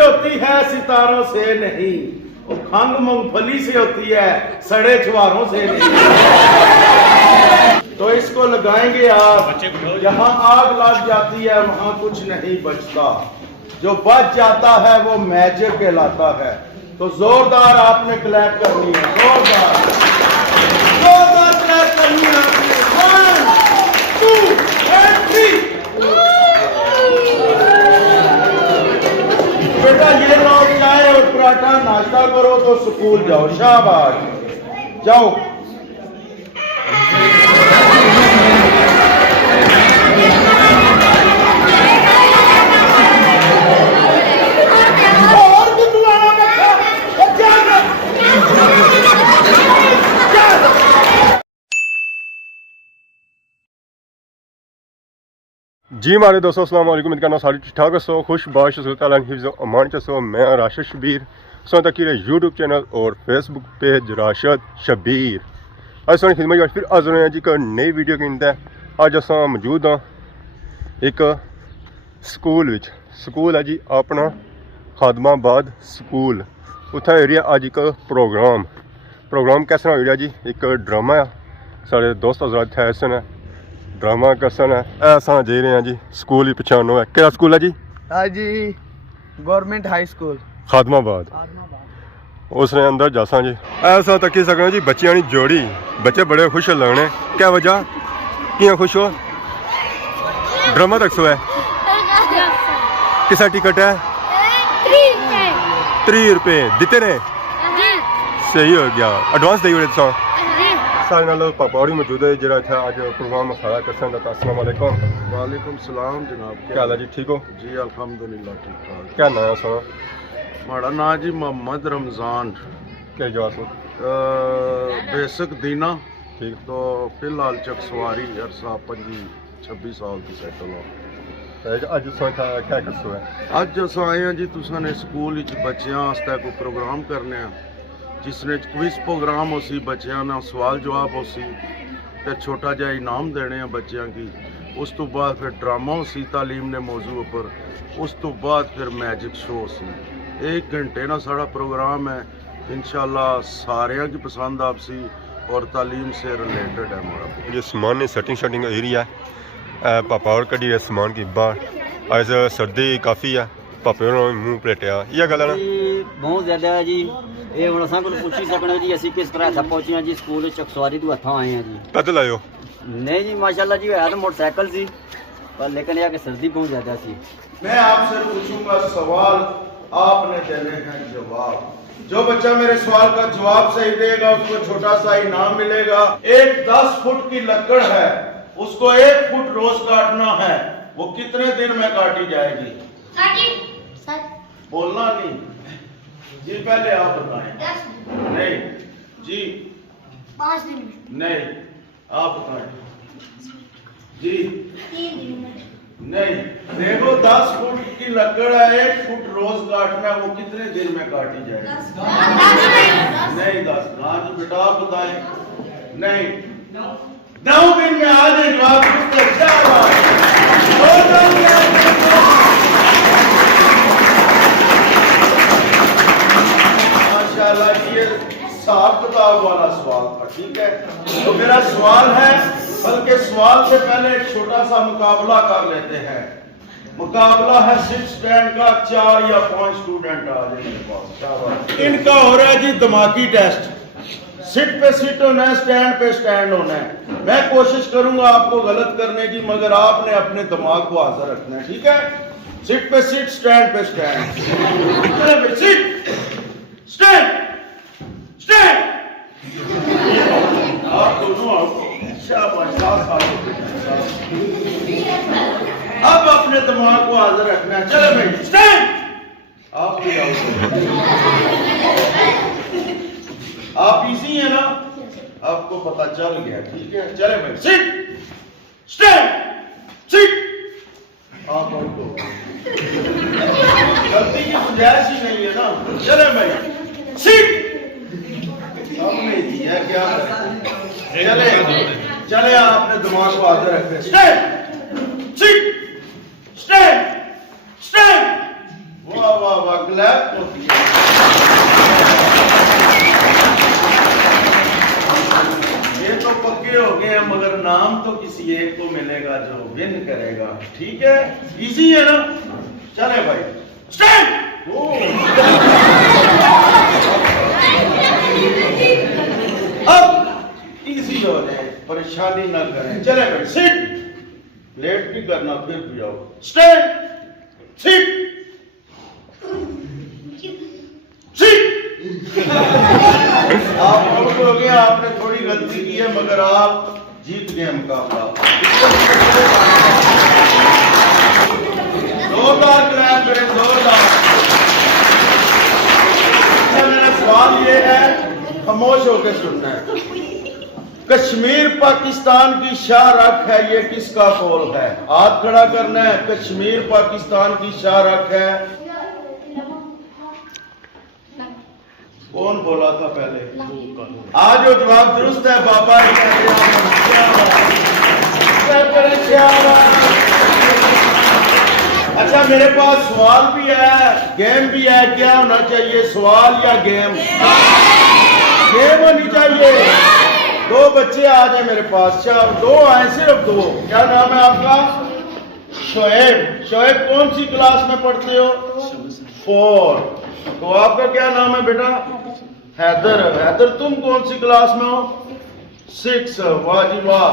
होती है सितारों से नहीं, वो खंग मूंगफली से होती है, सड़े छुहारों से नहीं। तो इसको लगाएंगे आग, जहां आग लग जाती है वहां कुछ नहीं बचता, जो बच जाता है वो मैजिक कहलाता है। तो जोरदार आपने क्लैप करनी है, जोरदार क्लैप करनी है आपने। 1 2 and 3। बेटा ये लो चाय और पराठा नाश्ता करो तो स्कूल जाओ, शाबाश जाओ। जी मारे दोस्तों अस्सलाम वालेकुम। इनका नाम सारी ठीक ठाक सो खुश बाश अमान सो मैं राशिद शबीर सो तक यूट्यूब चैनल और फेसबुक पेज राशिद शबीर अज सोनी खिदमत फिर हाजिर होए जी एक नई वीडियो की इंदा। अज अस मौजूद हाँ एक स्कूल है जी अपना खादमाबाद स्कूल। उत्थे एरिया अज एक प्रोग्राम कैसे हो रहा जी, एक ड्रामा है साढ़े दोस्त हजरात थे ऐसे ने ड्रामा कसन है ऐसा जे रहे हैं जी। स्कूल ही पछानो है, क्या स्कूल है जी? हाँ जी, गवर्नमेंट हाई स्कूल खादमाबाद। उसने अंदर जासा जी ऐसा तकी सकना जी। बच्चियां नी जोड़ी, बच्चे बड़े खुश लगने। क्या वजह किया खुश हो? ड्रामा तक सो है किसा टिकट है? 3 रुपये दिते ने। सही हो गया, एडवांस दे तो सारे नाल पापा और मौजूद है जरा था आज प्रोग्राम मसाला करसन दा। अस्सलाम वालेकुम। वालेकुम सलाम जनाब, क्या हाल है जी? ठीक हो जी? अल्हम्दुलिल्लाह ठीक ठाक। क्या नाम है सो? माड़ा नाम जी मोहम्मद रमजान। क्या जवाब सो? बेसिक दीना ठीक। तो फिलहाल चकसवारी अरसा 25-26 साल की सैटल हो। अज सो था क्या करसो है? अज अस आए हैं जी तुसां स्कूल बच्चों वास्ते कोई प्रोग्राम करने जिसने क्विज प्रोग्राम हो सी, बच्चों ना सवाल जवाब हो सी, ते छोटा जिहा इनाम देने हैं बच्चों की। उस तो बाद फिर ड्रामा हो सी तालीम ने मौजू पर। उस तो बाद फिर मैजिक शो सी। 1 घंटे ना साड़ा प्रोग्राम है, इंशाल्लाह सारियां की पसंद आपसी और तालीम से रिलेटेड है हमारा। ये सामान ने सेटिंग एरिया है पापा और कड़ी सामान की बाहर। आज सर्दी काफ़ी है, पापे और मुँह पलेटिया यह गल है बहुत ज़्यादा है जी। ये हम असा को पूछी सकने जी असी किस तरह इतना पहुंचे हैं जी। स्कूल चकसवारी तो हथा आए हैं जी। पैदल आयो? नहीं जी माशाल्लाह जी, है तो मोटरसाइकिल सी पर लेकिन यह कि सर्दी बहुत ज़्यादा सी। मैं आपसे पूछूंगा सवाल, आपने देने हैं जवाब। जो बच्चा मेरे सवाल का जवाब सही देगा उसको छोटा सा इनाम मिलेगा। एक 10 फुट की लकड़ है, उसको 1 फुट रोज काटना है, वो कितने दिन में काटी जाएगी? बोलना नहीं जी, पहले आप बताएं। 10 नहीं जी, 5 दिन में। नहीं आप बताएं जी। 3 दिन में। नहीं, देखो 10 फुट की लकड़ है, 1 फुट रोज काटना है, वो कितने दिन में काटी जाएगी? 10 नहीं 10। हाँ जी बेटा आप बताएं। नहीं 9 दिन में आ जाए जवाब। माशाल्लाह, ये हिसाब किताब वाला सवाल था। ठीक है, तो मेरा सवाल है, बल्कि सवाल से पहले एक छोटा सा मुकाबला कर लेते हैं। मुकाबला है 6 स्टैंड का, 4 या 5 स्टूडेंट आ जाए मेरे पास। इनका हो रहा है जी दिमागी टेस्ट। सीट पे सीट होना है, स्टैंड पे स्टैंड होना है। मैं कोशिश करूंगा आपको गलत करने की, मगर आपने अपने दिमाग को हाजिर रखना है। ठीक है, सीट पे सीट, स्टैंड पे स्टैंड। Seat stand stand. आप दोनों अब अपने दिमाग को हाजिर रखना है। चलो भाई स्टैंड। आप भी आप इसी है ना, आपको पता चल गया। ठीक है, चले भाई सिट स्टैंड सिट। आप उनको गलती की गुंजाइश ही नहीं है ना। चले भाई सिट। हमने दिया क्या चले चले, आपने दिमाग को हाजिर रखे। Stand sit stand stand. वाह वाह वाह, क्लैप होती है। ये तो पक्के हो गए हैं, मगर नाम तो किसी एक को मिलेगा जो विन करेगा। ठीक है, इजी है ना? चले भाई, स्टैंड। अब इजी हो जाए, परेशानी ना करें। चले भाई, सिट। लेट नहीं करना, फिर भी आओ। Stand, sit, sit. आप आउट हो गए, आपने थोड़ी गलती की है, मगर आप जीत गए मुकाबला। जोरदार क्लैप करें, जोरदार। मेरा सवाल ये है, खामोश होकर सुनना है। कश्मीर पाकिस्तान की शाहरख है, ये किसका कौल है? हाथ खड़ा करना है। कश्मीर पाकिस्तान की शाहरख है, कौन बोला था पहले? आज जो जवाब दुरुस्त है, बाबा ही कहते हैं। अच्छा, मेरे पास सवाल भी है, गेम भी है। क्या होना चाहिए, सवाल या गेम? गेम होनी चाहिए। दो बच्चे आ जाए मेरे पास, दो आए, सिर्फ दो। क्या नाम है आपका? शोएब। शोएब कौन सी क्लास में पढ़ते हो? 4। तो आपका क्या नाम है बेटा? हैदर। हैदर, तुम कौन सी क्लास में हो? 6। वाह जी वाह।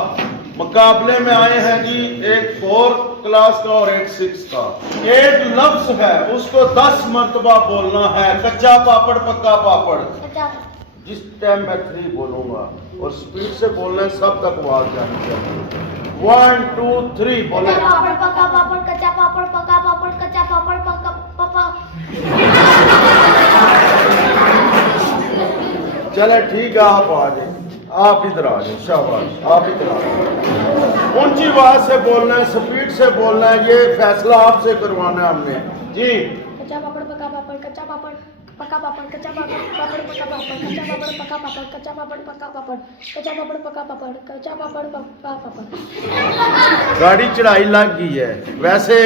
मुकाबले में आए हैं जी, एक 4 क्लास का और एक 6 का। एक लफ्ज है, उसको 10 मर्तबा बोलना है। कच्चा पापड़, पक्का पापड़। जिस टाइम मैं 3 बोलूंगा, और स्पीड से बोलना है, सब तक आवाज जानी चाहिए। 1 2 3 बोले। कच्चा पापड़, पक्का पापड़, कच्चा पापड़, पक्का पापड़, कच्चा पापड़, पक्का पापा। चले ठीक है, आप आ जाए। आप इधर आ जाए, शाबाश। आप इधर आ जाए। ऊंची आवाज से बोलना है, स्पीड से बोलना है। ये फैसला आपसे करवाना है हमने जी। कच्चा पापड़, पक्का पापड़, कच्चा पापड़, पक्का पापड़, कच्चा पापड़, पापड़, पक्का पापड़, कच्चा पापड़, पक्का पापड़, कच्चा पापड़, पक्का पापड़, कच्चा पापड़, पक्का पापड़, कच्चा पापड़, पक्का पापड़। गाड़ी चढ़ाई लग गई है। वैसे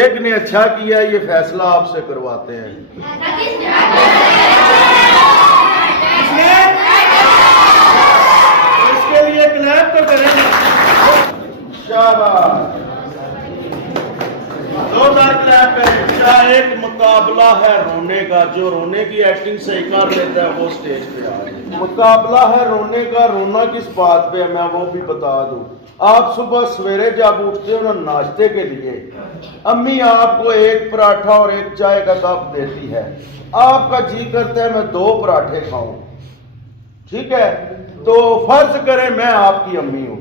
एक ने अच्छा किया, ये फैसला आपसे करवाते हैं। तो इसके लिए क्लैप तो करेंगे। शाबाश, जोरदार क्लैप करें। एक मुकाबला है रोने का, जो रोने की एक्टिंग सही कर लेता है वो स्टेज पे आ जाए। मुकाबला है रोने का। रोना किस बात पे है, मैं वो भी बता दूं। आप सुबह सवेरे जब उठते हो ना, नाश्ते के लिए अम्मी आपको एक पराठा और एक चाय का कप देती है। आपका जी करता है मैं 2 पराठे खाऊं। ठीक है, तो फर्ज करें मैं आपकी अम्मी हूं।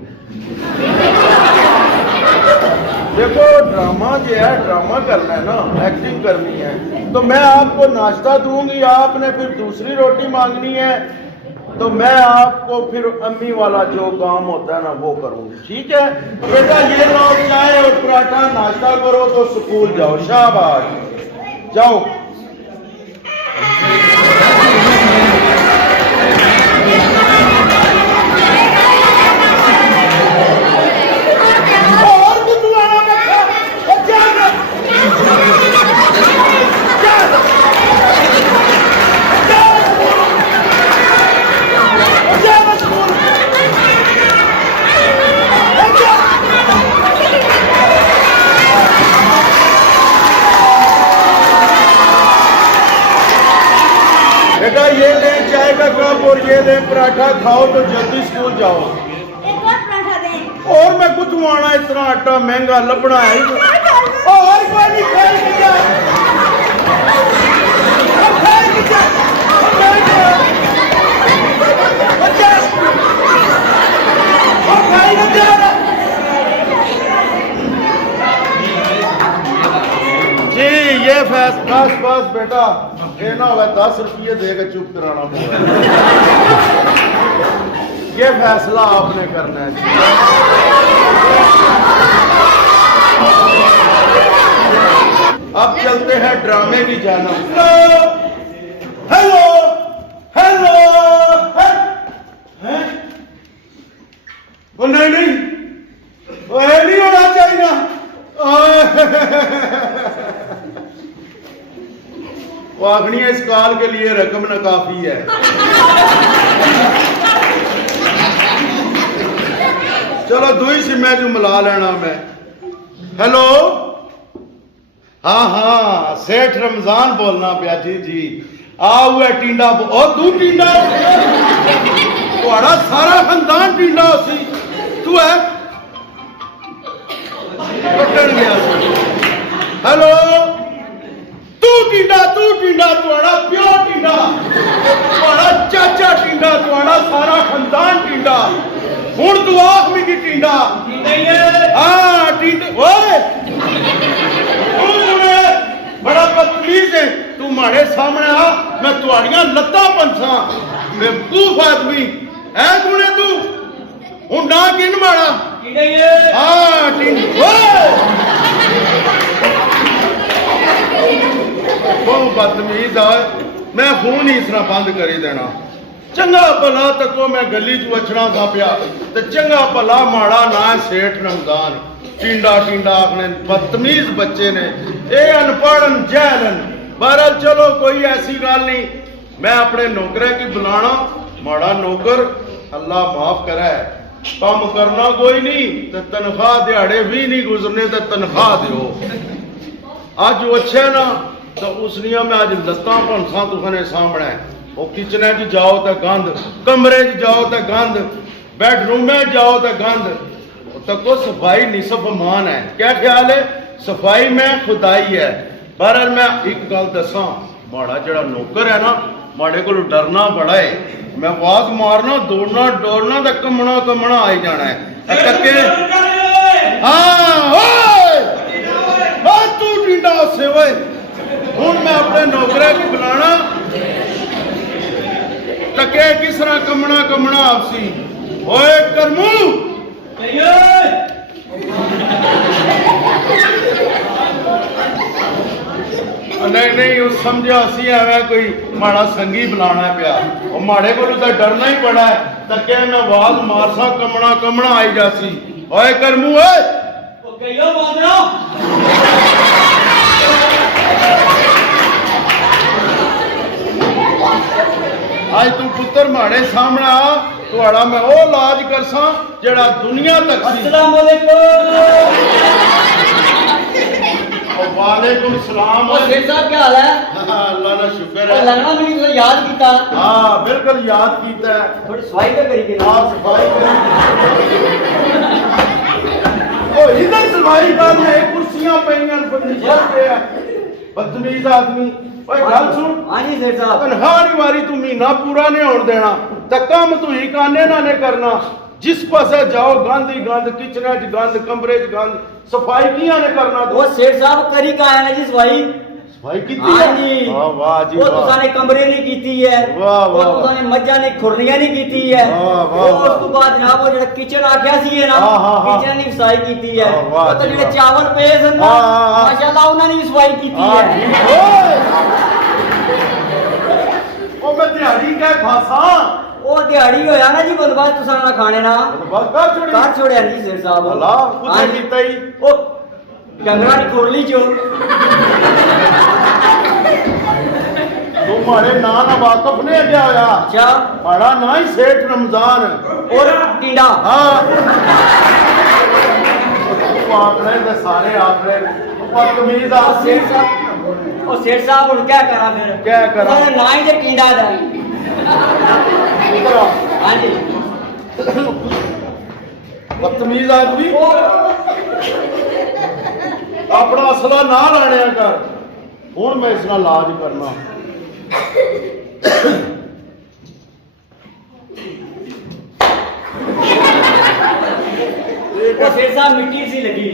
देखो, ड्रामा जो है, ड्रामा करना है ना, एक्टिंग करनी है। तो मैं आपको नाश्ता दूंगी, आपने फिर दूसरी रोटी मांगनी है, तो मैं आपको फिर अम्मी वाला जो काम होता है ना वो करूंगी। ठीक है बेटा, ये लो चाय और पराठा, नाश्ता करो तो स्कूल जाओ। शाबाश, जाओ। बेटा, ये ले चाय का कप और ये ले पराठा, खाओ तो जल्दी स्कूल जाओ। एक और पराठा दें। और मैं कुछ माना, इतना आटा महंगा लपना है। और कोई नहीं खाएगा। जी, ये बस बस बेटा, ये ना होगा 10 रुपये देकर चुप कराना होगा। ये फैसला आपने करना है। अब चलते हैं ड्रामे की जानब। हेलो हेलो हैं? वो नहीं, वो नहीं होना चाहिए ना। वो आखनी है इस काल के लिए रकम न काफी है। चलो दुई सी मैं जो मिला लेना मैं। हेलो, हाँ हाँ सेठ रमजान बोलना पिया जी जी। आओ है टिंडा ओ तू टिंडा तुम्हारा सारा खानदान टिंडा सी तू है पकड़ गया। हेलो तू टिंडा तुम्हारा प्यो टिंडा तुम्हारा चाचा टिंडा तुम्हारा सारा खानदान टिंडा। हुण तू आख मिगी टिंडा हाँ टिंडे ओए बड़ा बदतमीज है तू मारे सामने आ मैं तुहाड़ियां लत्तां पंसा बेवकूफ आदमी है तूने तू हूं ना किन मारा हाँ बहुत बदतमीज है। मैं फोन ही इसना बंद करी देना। चंगा भला तको मैं गली च वछना था पिया ते चंगा भला माड़ा ना सेठ रमजान टिंडा टिंडा आखने बदतमीज बच्चे ने ये अनपढ़ जहलन। बहरहाल चलो कोई ऐसी गल नहीं। मैं अपने नौकरे की बुलाना माड़ा नौकर अल्लाह माफ करे काम करना कोई नहीं तो तनख्वाह दिहाड़े भी नहीं गुजरने तो तनख्वाह दो। अज वो अच्छे ना तो उसनिया मैं अज लत्तां भंसा तुसाने सामने। वो किचने च जाओ तो गंद कमरे च जाओ तो गंद बेडरूम में जाओ तो गंद तको सफाई निसफ मान है। क्या ख्याल है सफाई में खुदाई है। बहरहाल मैं एक गल दसा माड़ा जड़ा नौकर है ना माड़े को डरना बड़ा है। मैं आवाज मारना दौड़ना डोड़ना तो कमना कमना आई जाना है करके हाँ तू टिंडा से वे हूं मैं अपने नौकरे की बुलाना टके किस तरह कमना कमना आपसी ओए करमू नहीं नहीं उस समझा सी एवं कोई माड़ा संगी बुलाना पिया और माड़े को तो डरना ही बड़ा है तके मैं आवाज मारसा कमना कमना आई जासी ओए करमू आज तू पुत्र माड़े सामने आ तुहाड़ा मैं वो इलाज करसा जेड़ा दुनिया तक अस्सलाम वालेकुम। वालेकुम सलाम। शेख साहब क्या हाल है? अल्लाह का शुक्र है। लगना मैंने तो याद किया। हाँ बिल्कुल याद किया है। थोड़ी सफाई तो करी के आप सफाई ओ इधर सफाई कर ले कुर्सियां पईयां फर्नीचर पे है बदतमीज आदमी। ओए गल सुन हां जी शेख साहब तनहारी वारी तू महीना पूरा नहीं होने देना ते काम तू ही काने ना ने करना। जिस पासे जाओ गंद ही गंद किचन च गंद कमरे च गंद सफाई कियां ने करना तू? वो शेख साहब करी का है ना जी सफाई सफाई कीती है। वाह वाह जी वो वाह। तुसाने कमरे नहीं कीती है वाह वो वाह। तुसाने मज्जा ने खुरनियां नहीं कीती है वाह वाह। उस तो बाद जनाब वो जेड़ा किचन आख्या सी है ना हाँ, हाँ, हाँ। किचन की सफाई कीती है। वाह वो तो जी जेड़े वाह। चावल पे सन हाँ, हाँ, हाँ। माशाल्लाह उन्होंने भी सफाई कीती है। ओ मैं दिहाड़ी क्या खासा वो दिहाड़ी होया ना जी बंदोबस्त तुसाना खाने ना बस कर छोड़ी कार छोड़िया जी शेख साहब अल्लाह खुद हाँ ने जी। कीता ही ओ डंगरा की खुरली चो तू मारे ना ना वाकफ ने क्या होया अच्छा माड़ा ना ही सेठ रमजान और टीडा हाँ तू आखड़े ते सारे आखड़े बदतमीज और आदमी। शेख साहब और शेख साहब हुन क्या करा फिर क्या करा? तुसाने ना ही ते टीडा दा इधर आ। हाँ जी बदतमीज आदमी अपना असला ना लाने कर हूं मैं इसका इलाज करना। वो शेख साहब मिट्टी सी लगी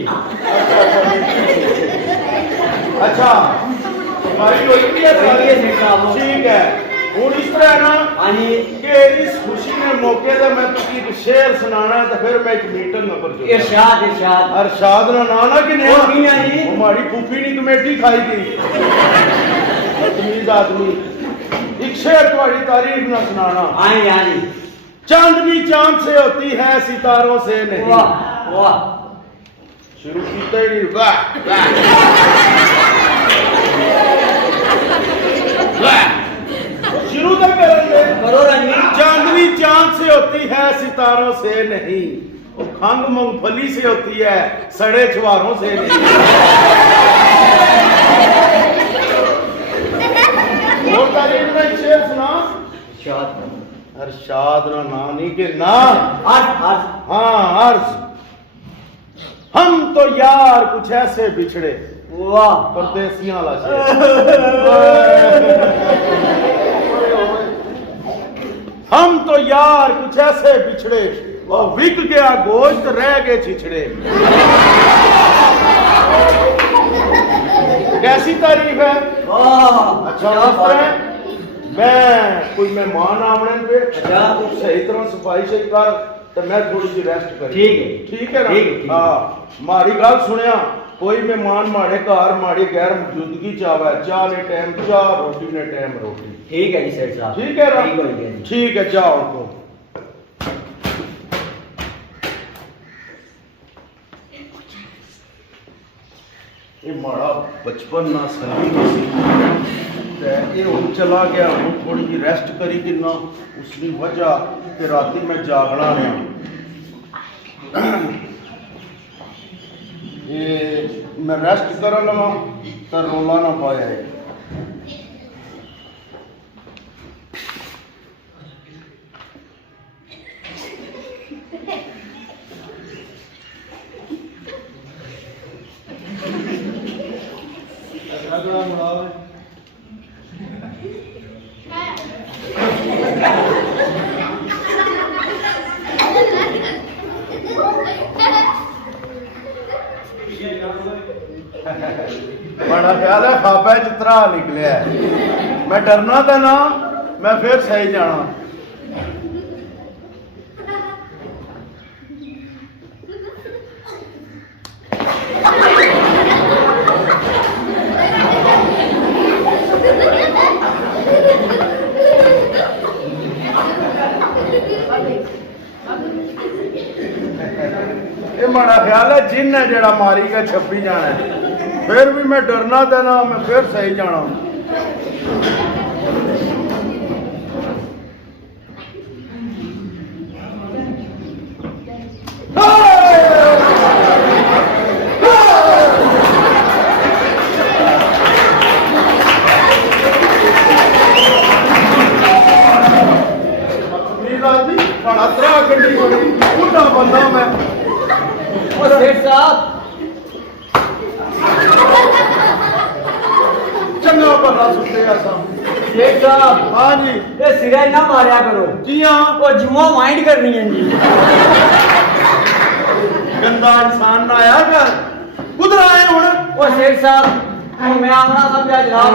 अच्छा हमारी होती है होती है शेख साहब। ठीक है हूं इस तरह है ना हाँ जी कि इस खुशी के मौके पे मैं तुझे एक शेर सुनाना है तो फिर मैं एक मीटिंग नंबर जो इरशाद इरशाद अरशाद ना ना कि वो की ना जी? हमारी फूफी ने कमेटी खाई गई बदतमीज आदमी एक शेर तुम्हारी तारीफ ना सुनाना। हाँ जी हाँ जी चांदनी चांद से होती है सितारों से नहीं। वाह वाह शुरू कीता ही नहीं वाह वाह। से नहीं, वो खंग मूंगफली से होती है, सड़े छुहारों से नहीं। और तारीफ में एक शेर सुना। अरशाद ना नानी के ना हाँ अर्ज। हम तो यार कुछ ऐसे बिछड़े, वाह परदेसियां वाला शेर। हम तो यार कुछ ऐसे बिछड़े, और बिक गया गोश्त रह गए छिछड़े। कैसी तारीफ है। अच्छा मास्टर है। मैं कोई मेहमान आमने पे कुछ सही तरह सफाई से कर, तो मैं थोड़ी सी रेस्ट कर। ठीक है ना। हाँ मारी गल सुनिया, कोई मेहमान माड़े घर माड़ी गैर मौजूदगी चावे, चाह ने टाइम चाह, रोटी ने टाइम रोटी। ठीक है जी सेठ साहब। ठीक है ना। ठीक है जाओ उनको। ये माड़ा बचपन ना सही ये हम चला गया, हम थोड़ी जी रेस्ट करी कि ना, उसकी वजह कि राती मैं जागना रहा। ये मैं रेस्ट कर लवा तो रोला ना पाया है। बड़ा ख्याल है खाबा चित्रा निकलिया है। मैं डरना था ना, मैं फिर सही जाना। ये बड़ा ख्याल है जिन है जेड़ा मारी का छपी जाना है। फिर भी मैं डरना था ना, मैं फिर सही जाना। बड़ा तरा गड्डी बूढ़ा बंदा मैं। सेठ साहब चंगा भला सुतेगा सब। सेठ साहब हाँ जी। ये सिरा ना मारिया करो जी हाँ। वो जुआ माइंड करनी है जी। गंदा इंसान ना आया कर, कुधर आए हुण। वो सेठ साहब मैं आमना समझा जनाब।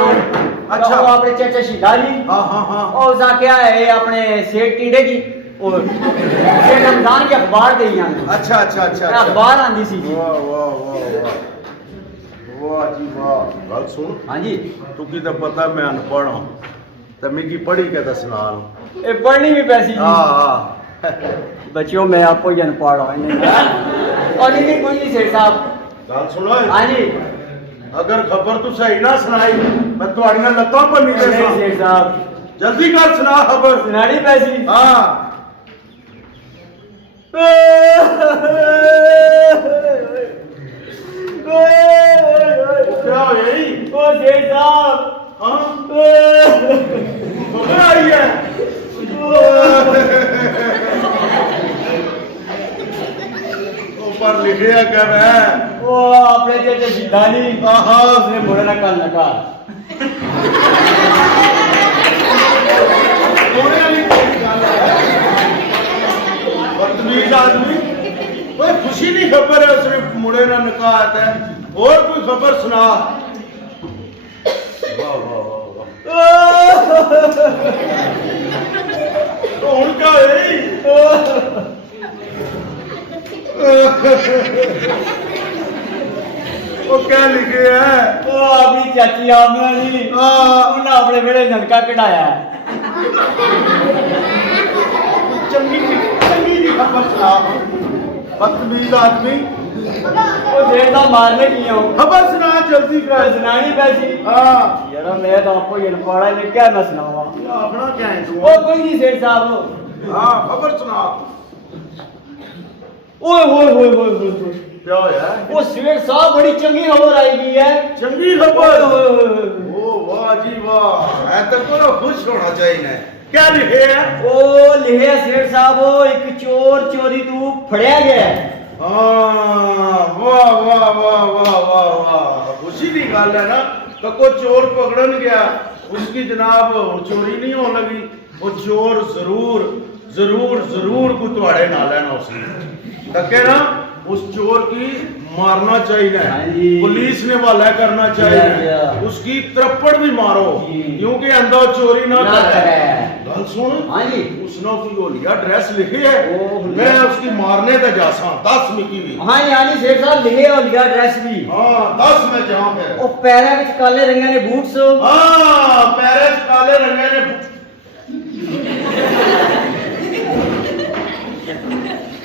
अच्छा। वो अपने चाचा शिदा जी हाँ हाँ हाँ। और उसका क्या है अपने सेठ टीडे की और सेठ रमजान की अखबार दे अच्छा अच्छा अच्छा। अखबार आंदी सी जी। वाह वाह वाह वाह जी वाह। गल सुन। हाँ जी। तुकी तो पता मैं अनपढ़ हूँ, तो मिगी पढ़ी के दसना। ये पढ़नी भी पैसी जी। हाँ बच्चों मैं आपको ही अनपढ़ हूँ और ये कोई नहीं सेठ साहब। गल सुनो। हाँ जी। अगर खबर तू सही ना सुनाई मैं तुम्हारियां लत्तां भन्नी देना। सेठ साहब जल्दी कर सुना खबर। सुनानी पैसी। हाँ क्या हो यही। ओ सेठ साहब हाँ खबर आई है। ऊपर लिखे क्या है। वो अपने चाचा शिदा जी उसने मुड़े ना कल लगा। बदतमीज आदमी। कोई खुशी नहीं खबर है उसने मुड़े ना निकाह आता है। और कोई खबर सुना। वाह वाह वाह तो उनका है। वो क्या लिखे है। वो अपनी चाची आमना जी उन्हें अपने बेड़े नलका कढ़ाया है। चंगी जी खबर सुना। बदतमीज आदमी। वो देर दा मारने की हूँ। खबर सुना जल्दी कर। सुनानी पैसी। हाँ यार मैं तो आपको ये पढ़ा नहीं क्या मैं सुनावा। अपना क्या है तू। वो कोई नहीं सेठ साहब। हाँ खबर सुना। ओए होए होए होए होए होए। क्या होया वो सेठ साहब बड़ी चंगी खबर आई गई है। चंगी ओए खबर होए होए होए। ओ वाह जी वाह ऐ तो को खुश होना चाहिए क्या लिखे है ओ लिखे सेठ साहब ओ एक चोर चोरी तू फड़या गया है। हाँ वाह वाह वाह वाह वाह वाह खुशी की गल है ना तो को चोर पकड़न गया उसकी जनाब चोरी नहीं होने लगी वो चोर जरूर जरूर जरूर को तुम्हारे ना लेना उसने तके ना उस चोर की मारना हाँ चाहिए जी। पुलिस ने वाला करना या। चाहिए उसकी तरप्पड़ भी मारो जी। क्योंकि अंदर चोरी ना ना करे करे। गल सुन हाँ जी। उसने की होलिया ड्रेस लिखी है ओ, मैं उसकी मारने ते जासा 10 मिकी भी हाँ यानी सेठ साहब लिखे और लिया ड्रेस भी। हाँ 10 में जाऊं फिर ओ पैरों में काले रंगे ने बूट्स। हाँ पैरे च काले रंगे ने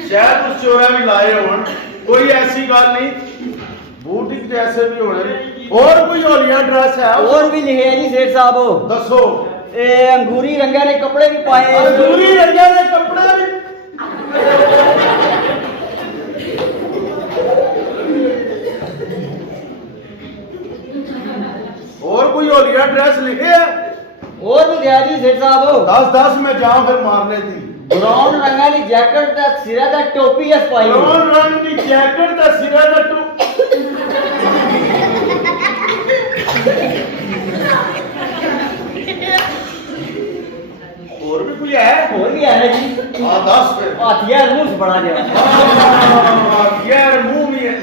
शायद उस चोरा भी लाए होन कोई ऐसी बात नहीं बूट ही जैसे भी होने और कोई होलिया ड्रेस है और भी लिखे है जी सेठ साहब। दसो ए अंगूरी रंगे ने कपड़े भी पाए हैं। अंगूरी रंगे ने कपड़े भी और कोई होलिया ड्रेस लिखे है और भी दिया जी सेठ साहब। 10 में जाऊं फिर मारने दी ब्राउन रंगा दी जैकेट ते सिरा दा टोपी है पाई। ब्राउन रंग की जैकेट दा सिरे दा टू और भी कोई है और भी है जी। हाँ 10 पे हाथिया मुंह से बड़ा गया। यार मुंह भी है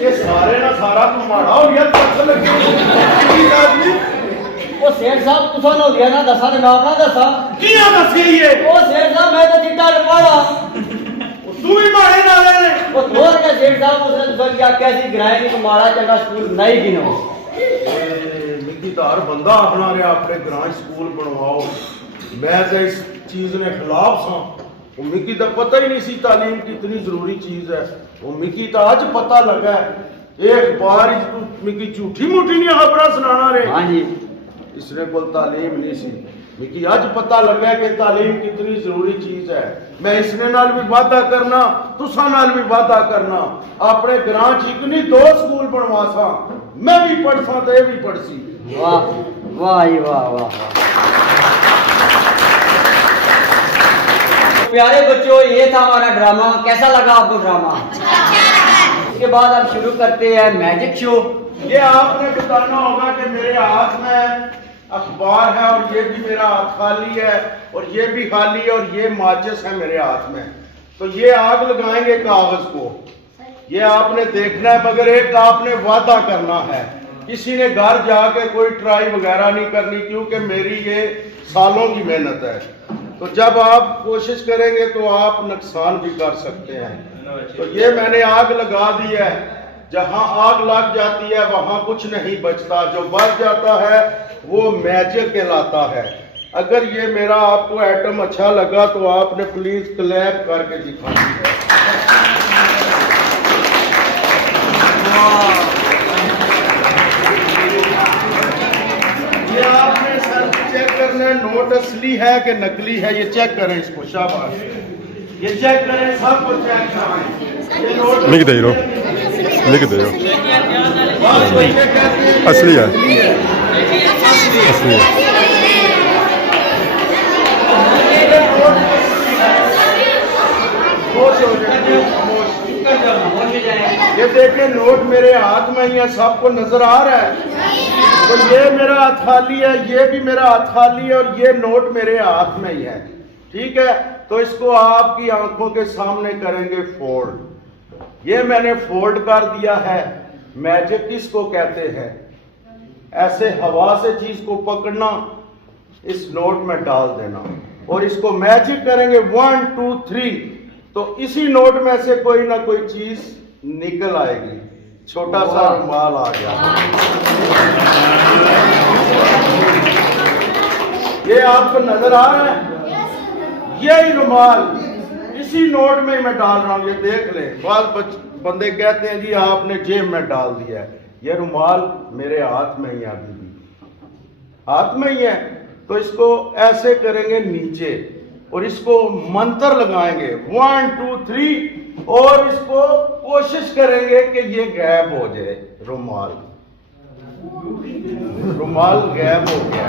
ये सारे ना सारा तुम्हारा और यार पत्थर लगे आदमी ओ सेठ साहब तुसा नो दिया ना दसा ने नाम ना दसा। किया दसे ये ओ सेठ साहब मैं तो चिट्टा लपाड़ा। तू भी मारे नाले ने ओ थोर के सेठ साहब उसने तुसा क्या कैसी गिराए कि माड़ा चंगा स्कूल नहीं गिनो। मिकी तार बंदा अपना रे अपने ग्रां स्कूल बनवाओ मैं तो इस चीज ने खिलाफ सा वो मिकी तो पता ही नहीं सी तालीम कितनी जरूरी चीज है वो मिकी तो आज पता लगा है एक बार ही तू मिकी झूठी मूठी नहीं खबर सुनाना रे हाँ जी। इसने कोई तालीम नहीं सी मिकी आज पता लगा कि तालीम कितनी जरूरी चीज है मैं इसने नाल भी वादा करना तुसा नाल भी वादा करना अपने ग्रां च एक नहीं 2 स्कूल बनवा सा मैं भी पढ़ सा ते भी पढ़ सी वाह वाह जी वाह वाह वाह। प्यारे बच्चों ये था हमारा ड्रामा। कैसा लगा आपको ड्रामा? इसके बाद अब शुरू करते हैं मैजिक शो। ये आपने बताना होगा कि मेरे हाथ में अखबार है और ये भी मेरा हाथ खाली है और ये भी खाली है और ये माचिस है मेरे हाथ में तो ये आग लगाएंगे कागज को ये आपने देखना है मगर एक आपने वादा करना है किसी ने घर जाके कोई ट्राई वगैरह नहीं करनी क्योंकि मेरी ये सालों की मेहनत है तो जब आप कोशिश करेंगे तो आप नुकसान भी कर सकते हैं तो ये मैंने आग लगा दी है जहां आग लग जाती है वहां कुछ नहीं बचता जो बच जाता है वो मैजिक कहलाता है अगर ये मेरा आपको आइटम अच्छा लगा तो आपने प्लीज क्लैप करके दिखाना है ये आपने सर चेक करना है नोट असली है कि नकली है ये चेक करें इसको शाबाश ये चेक करें सबको चेक कराएं ये नोट लिख दे रो लिख दे रो बस बच्चे कहते हैं असली है असली है खामोश हो जाइए खामोश ये देखें नोट मेरे हाथ में ही है सबको नजर आ रहा है तो ये मेरा हाथ खाली है ये भी मेरा हाथ खाली है और ये नोट मेरे हाथ में ही है ठीक है तो इसको आपकी आंखों के सामने करेंगे फोल्ड ये मैंने फोल्ड कर दिया है मैजिक किसको कहते हैं ऐसे हवा से चीज को पकड़ना इस नोट में डाल देना और इसको मैजिक करेंगे 1 2 3 तो इसी नोट में से कोई ना कोई चीज निकल आएगी छोटा सा रुमाल आ गया ये आपको नजर आ रहा है यही रुमाल इसी नोट में मैं डाल रहा हूं ये देख ले बाद बंदे कहते हैं जी आपने जेब में डाल दिया है ये रुमाल मेरे हाथ में ही अभी भी हाथ में ही है तो इसको ऐसे करेंगे नीचे और इसको मंत्र लगाएंगे 1 2 3 और इसको कोशिश करेंगे कि ये गायब हो जाए। रुमाल गायब हो गया।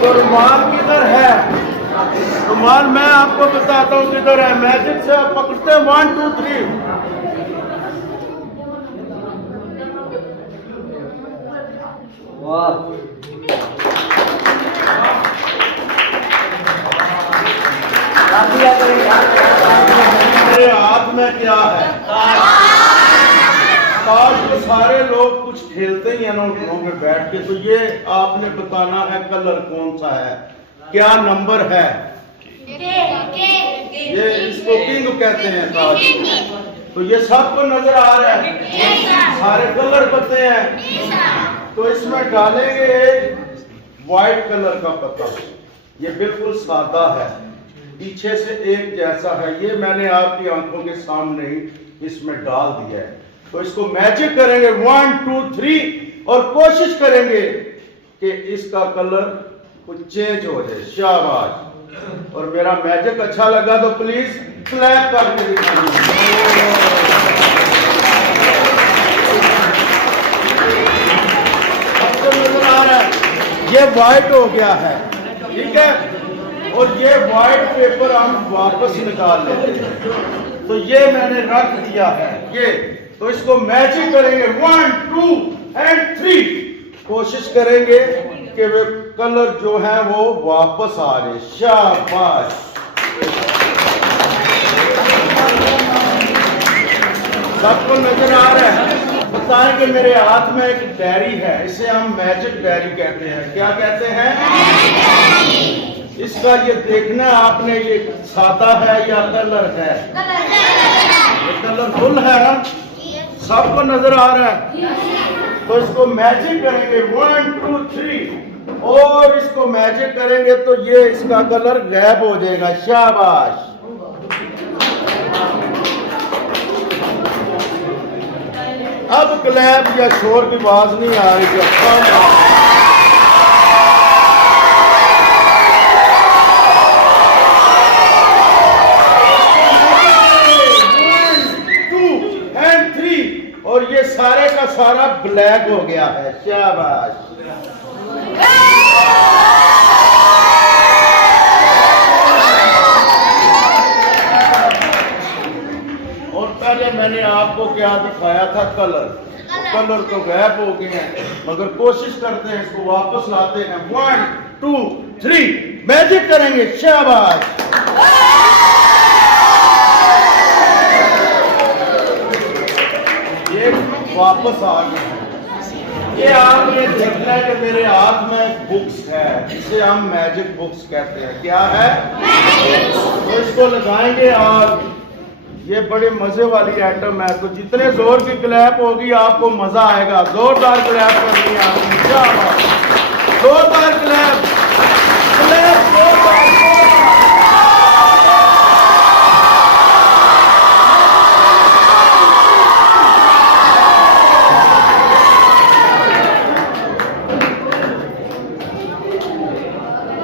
तो रुमाल किधर है? रुमाल मैं आपको बताता हूं किधर है। मैजिक से आप पकड़ते हैं 1 2 3। वाह मेरे हाथ में क्या है? ताश तो सारे लोग कुछ खेलते ही हैं ना घरों में बैठ के। तो ये आपने बताना है कलर कौन सा है, क्या नंबर है। ये इसको किंग कहते हैं ताश। तो ये सबको नजर आ रहा है, सारे कलर पते हैं। तो इसमें डालेंगे एक व्हाइट कलर का पत्ता। ये बिल्कुल सादा है, पीछे से एक जैसा है। ये मैंने आपकी आंखों के सामने ही इसमें डाल दिया है। तो इसको मैजिक करेंगे 1 2 3 और कोशिश करेंगे कि इसका कलर कुछ चेंज हो जाए। शाबाश। और मेरा मैजिक अच्छा लगा तो प्लीज क्लैप करके दिखाइए। आपको नजर आ रहा है ये व्हाइट हो गया है, ठीक है। और ये व्हाइट पेपर हम वापस निकाल लेते हैं। तो ये मैंने रख दिया है ये। तो इसको मैचिंग करेंगे 1 2 एंड 3। कोशिश करेंगे कि वे कलर जो है वो वापस आ रहे। शाबाश। सबको नजर आ रहा है? बताएं कि मेरे हाथ में एक डायरी है, इसे हम मैजिक डायरी कहते हैं। क्या कहते हैं? इसका ये देखना आपने, ये सादा है या कलर है? ये कलरफुल है ना, सबको नजर आ रहा है। तो इसको मैजिक करेंगे 1 2 3 और इसको मैजिक करेंगे तो ये इसका कलर गायब हो जाएगा। शाबाश। अब क्लैप या शोर की आवाज नहीं आ रही। और ये सारे का सारा ब्लैक हो गया है। शाबाश। और पहले मैंने आपको क्या दिखाया था? कलर। कलर तो गायब हो गए हैं, मगर कोशिश करते हैं इसको वापस लाते हैं। 1 2 3 मैजिक करेंगे। शाबाश। वापस आ गए। ये आपने देखना है कि मेरे हाथ में बुक्स है, इसे हम मैजिक बुक्स कहते हैं। क्या है? तो इसको लगाएंगे और ये बड़े मजे वाली आइटम है। तो जितने जोर की क्लैप होगी आपको मजा आएगा। जोरदार क्लैप करनी है आपने। जोरदार क्लैप, क्लैप जोरदार।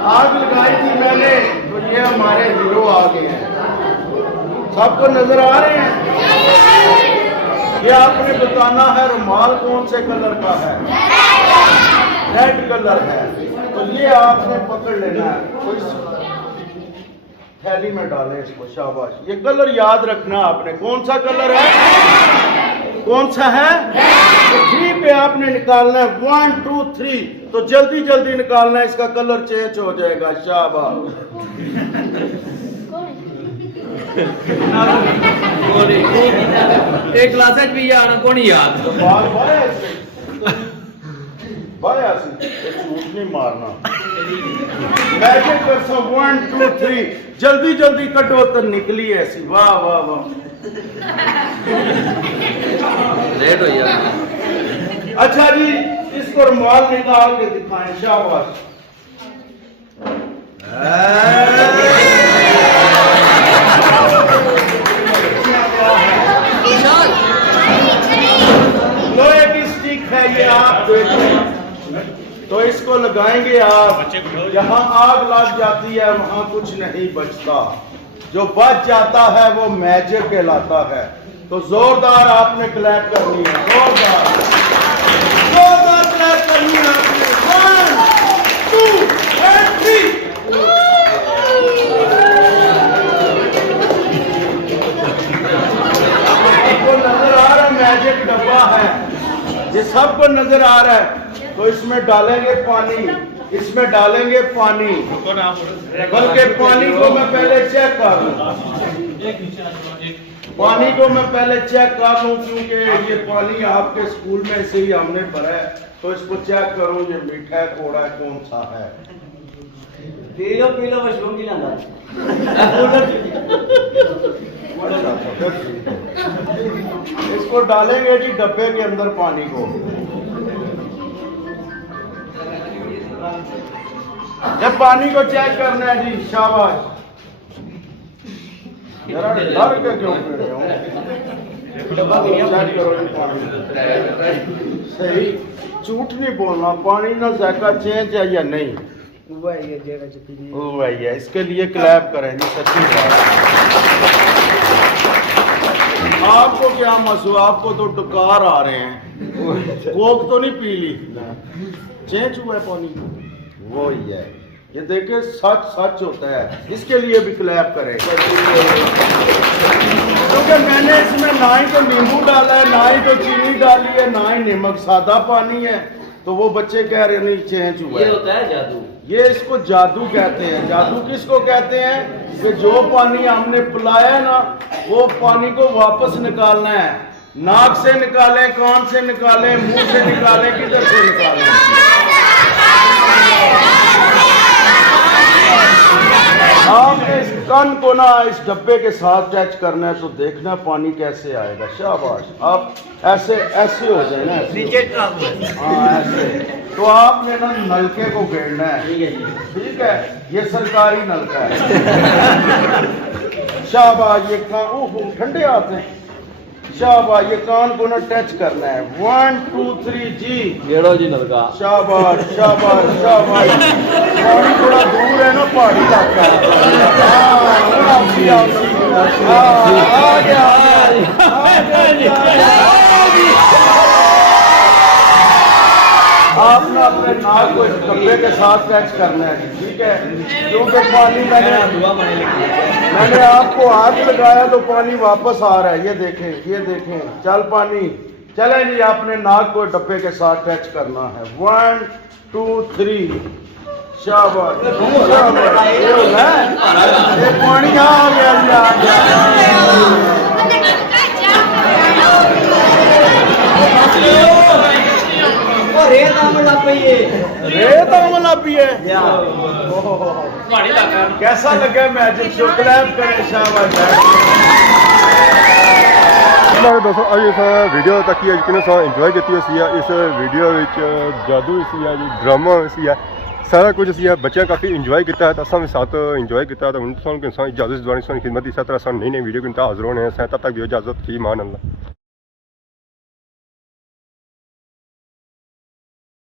आग लगाई थी मैंने, तो ये हमारे हीरो आ गए हैं। सबको नजर आ रहे हैं? ये आपने बताना है रुमाल कौन से कलर का है? रेड कलर है। तो ये आपने पकड़ लेना है, कोई थैली में डाले इसको। शाबाश। ये कलर याद रखना आपने, कौन सा कलर है? कौन सा है? तो 3 पे आपने निकालना है। 1 2 3। तो जल्दी जल्दी निकालना है, इसका कलर चेंज हो जाएगा। शाबाश। एक क्लास भी आना कौन याद? तो बार बार ऐसे झूठ नहीं मारना। मैजिक कर 1 2 3 जल्दी जल्दी कटो तो निकली ऐसी। वाह वाह वाह। लेट हो गया। अच्छा जी, इसको रुमाल निकाल के दिखाएं। शाबाश। लो यहाँ आग लग जाती है, वहाँ कुछ नहीं बचता। जो बच जाता है वो मैजिक कहलाता है। तो जोरदार आपने क्लैप करनी है, जोरदार क्लैप करनी है आपने। 1 2 and 3। आपको नजर आ रहा है मैजिक डब्बा है, ये सबको नजर आ रहा है। तो इसमें डालेंगे पानी, इसमें डालेंगे पानी, बल्कि पानी को मैं पहले चेक कर लूं, पानी को मैं पहले चेक कर लूं, क्योंकि ये पानी आपके स्कूल में से ही हमने भरा है। तो इसको चेक करूं, ये मीठा है कौड़ा है कौन सा है। पी लो मशरूम की लांदा इसको डालेंगे जी डब्बे के अंदर पानी को। जब पानी को चेक करना है जी, शाबाश। जरा डर के क्यों पी रहे हो? चेक करो ये पानी सही, झूठ नहीं बोलना। पानी ना जायका चेंज है या नहीं, वो है। इसके लिए क्लैप करें जी, सच्ची बात। आपको क्या मसला, आपको तो डकार आ रहे हैं। कोक तो नहीं पी ली, चेंज हुआ है पानी, वो ही है। ये देखे सच सच होता है, इसके लिए भी क्लैप करें। क्योंकि मैंने इसमें ना ही तो नींबू डाला है, ना ही तो चीनी डाली है, ना ही नमक, सादा पानी है। तो वो बच्चे कह रहे नहीं चेंज हुआ ये होता है जादू। ये इसको जादू कहते हैं। जादू किसको कहते हैं? कि जो पानी हमने पिलाया ना, वो पानी को वापस निकालना है। नाक से निकालें, कान से निकालें, मुंह से निकालें, किधर से निकालें। आपने इस कन को ना इस डब्बे के साथ टच करना है, तो देखना पानी कैसे आएगा। शाबाश, आप ऐसे ऐसे हो जाए ना, हाँ ऐसे। तो आपने ना नलके को घेरना है, ठीक है? ये सरकारी नलका है। शाबाश, ये कान, ओह ठंडे आते हैं। शाबाश, ये कान को ना टच करना है। 1 2 3 जी, गेड़ो जी नलका। शाबाश शाबाश शाबाश। पानी थोड़ा दूर है ना, पहाड़ी इलाका है। आ गया। आपने अपने नाक को इस डब्बे के साथ टच करना है, ठीक है? क्योंकि पानी मैंने आपको हाथ लगाया तो पानी वापस आ रहा है। ये देखें, ये देखें, चल पानी चले जी। आपने नाक को डब्बे के साथ टच करना है। 1 2 3 शाबाश शाबाश। ये पानी आ गया जी, आ गया। रेत आमला पिए, रेत आमला पिए। कैसा लगा मैजिक शो? क्लैप करें, शाबाश। दोस्तों अज इस वीडियो तक ही किन्ने इंजॉय की इस वीडियो जादू जी, ड्रामा सारा कुछ बच्चे काफ़ी इंजॉय किया है। तो असा भी साथ इंजॉय किया। तो हूँ इजाजत दिवानी खिदमत इस तरह नई नई वीडियो के हाजिर होने हैं। तब तक भी इजाजत, फी मान अल्लाह।